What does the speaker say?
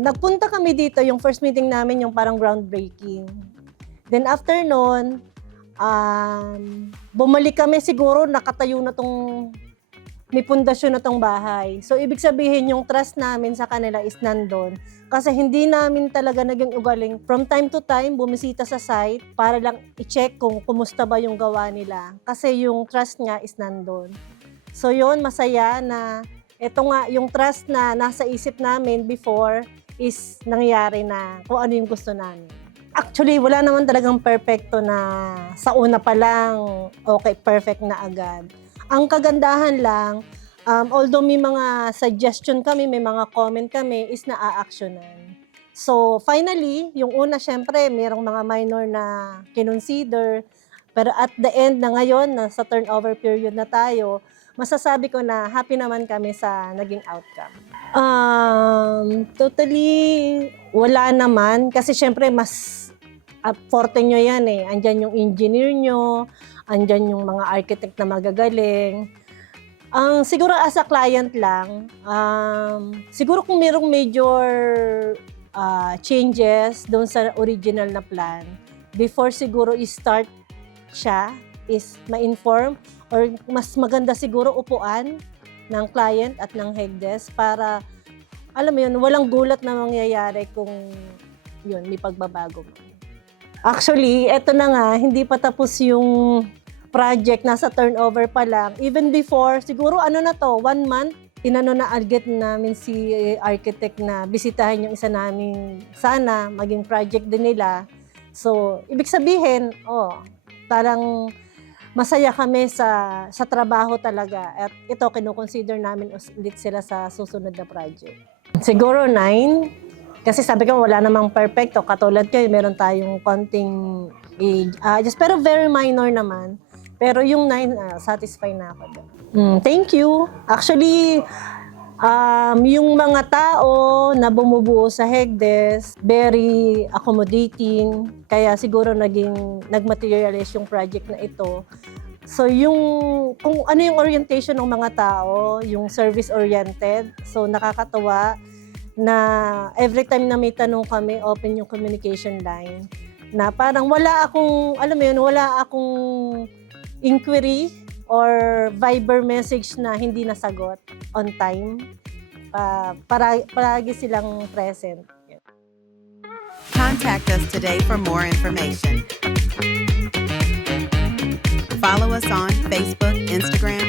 Nagpunta kami dito, yung first meeting namin yung parang groundbreaking. Then after nun, bumalik kami siguro nakatayo na tong, may pundasyon na tong bahay. So ibig sabihin yung trust namin sa kanila is nandun. Kasi hindi namin talaga naging ugaling from time to time bumisita sa site para lang i-check kung kumusta ba yung gawa nila. Kasi yung trust nga is nandun. So yun, masaya na ito nga yung trust na nasa isip namin before is nangyayari na kung ano yung gusto namin. Actually, wala naman talagang perfecto na sa una pa lang, okay, perfect na agad. Ang kagandahan lang, although may mga suggestion kami, may mga comment kami, is na-a-actionan. So, finally, yung una, syempre, mayroong mga minor na kinonsider, pero at the end na ngayon, sa turnover period na tayo, masasabi ko na happy naman kami sa naging outcome. Totally wala naman kasi syempre mas forte nyo yan eh. Andyan yung engineer nyo, andyan yung mga architect na magagaling. Siguro as a client lang, siguro kung mayroong major changes doon sa original na plan, before siguro i-start siya, is ma-inform or mas maganda siguro upuan ng client at ng HEGDES para, alam mo yun, walang gulat na mangyayari kung yun, may pagbabago. Actually, eto na nga, hindi pa tapos yung project, nasa turnover pa lang. Even before, siguro ano na to, 1 month, inano na agad namin si architect na bisitahin yung isa namin, sana maging project din nila. So, ibig sabihin, parang masaya kami sa trabaho talaga at ito kino-consider namin ulit sila sa susunod na project. Siguro 9 kasi sabi ko wala namang perfecto, katulad kayo meron tayong konting just pero very minor naman, pero yung 9 satisfied na ako doon. Thank you. Actually, yung mga tao na bumubuo sa HEGDES, very accommodating, kaya siguro nag-materialize yung project na ito. So kung ano yung orientation ng mga tao, yung service-oriented, so nakakatuwa na every time na may tanong kami, open yung communication line, na parang wala akong, alam mo yun, wala akong inquiry or Viber message na hindi nasagot on time. Palagi silang present. Contact us today for more information. Follow us on Facebook, Instagram,